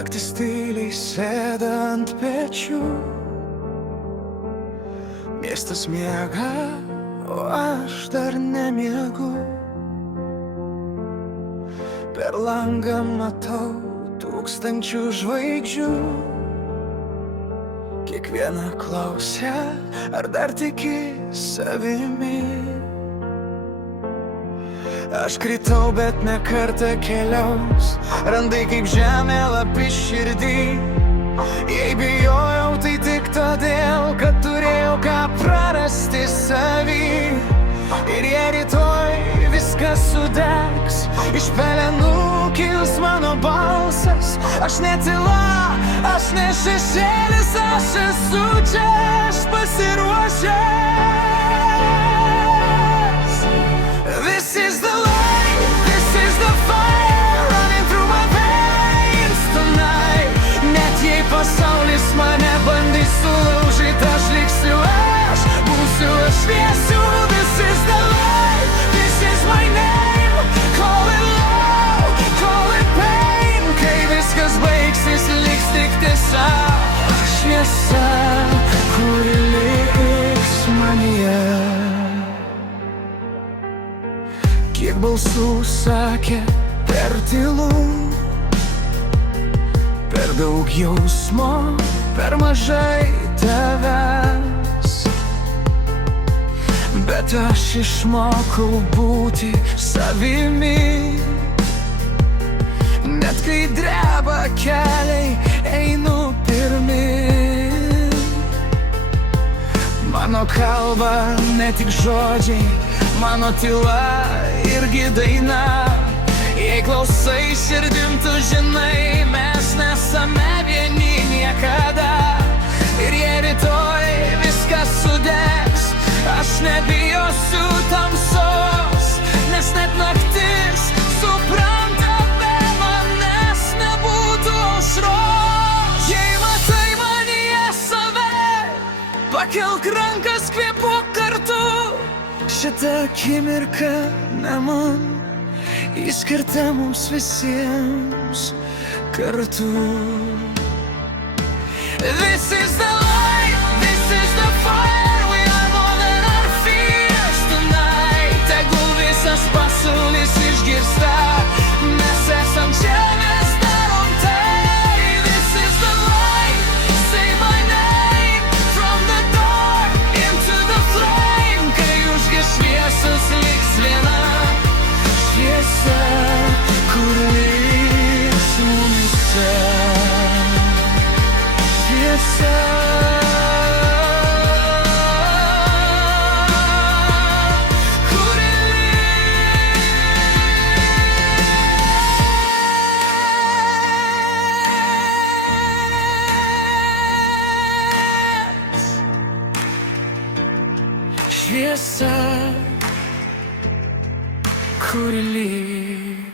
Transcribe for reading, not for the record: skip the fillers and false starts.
Naktis tyliai sėda ant pečių, miestas miega, o aš dar nemiegu. Per langą matau tūkstančių žvaigždžių, kiekviena klausia, ar dar tiki savimi. Aš kritau, bet ne kartą keliaus, randai kaip žemėlapį širdį. Jei bijojau, tai tik todėl, kad turėjau ką prarasti savy. Ir jei rytoj viskas sudegs, iš pelenų kils mano balsas. Aš ne tyla, aš ne šešėlis, aš esu čia, aš pasiruošęs. This is the light, this is the fire running through my veins tonight. Net jei pasaulis mane bandys sulaužyt, aš liksiu aš, būsiu aš šviesiu. This is the light, this is my name. Call it love, call it pain. Kai viskas baigsis, liks tik tiesa, šviesa, kuri liks manyje. Kiek balsų sakė per tylu, per daug jausmo, per mažai tavęs. Bet aš išmokau būti savimi. Net kai dreba keliai, einu pirmin. Mano kalba ne tik žodžiai, mano tyla irgi daina. Jei klausai širdim, tu žinai, mes nesame vieni niekada. Ir jei rytoj viskas sudegs, aš nebijosiu tamsos, nes net naktis supranta, be manęs nebūtų aušros. Jei matai manyje save, pakelk rankas, kvėpuok kartu. Šitą akimirką ne man, ji skirta mums visiems kartu. This is the light, this is the fire. We are more than our fears tonight. Tegul visas pasaulis išgirsta, mes esam čia, mes darom tai. This is the light, say my name. From the dark into the flame. Kai užgis šviesos liks viena šviesa, kur liks mumyse. Šviesa, kuri liks. Šviesa, kuri liks.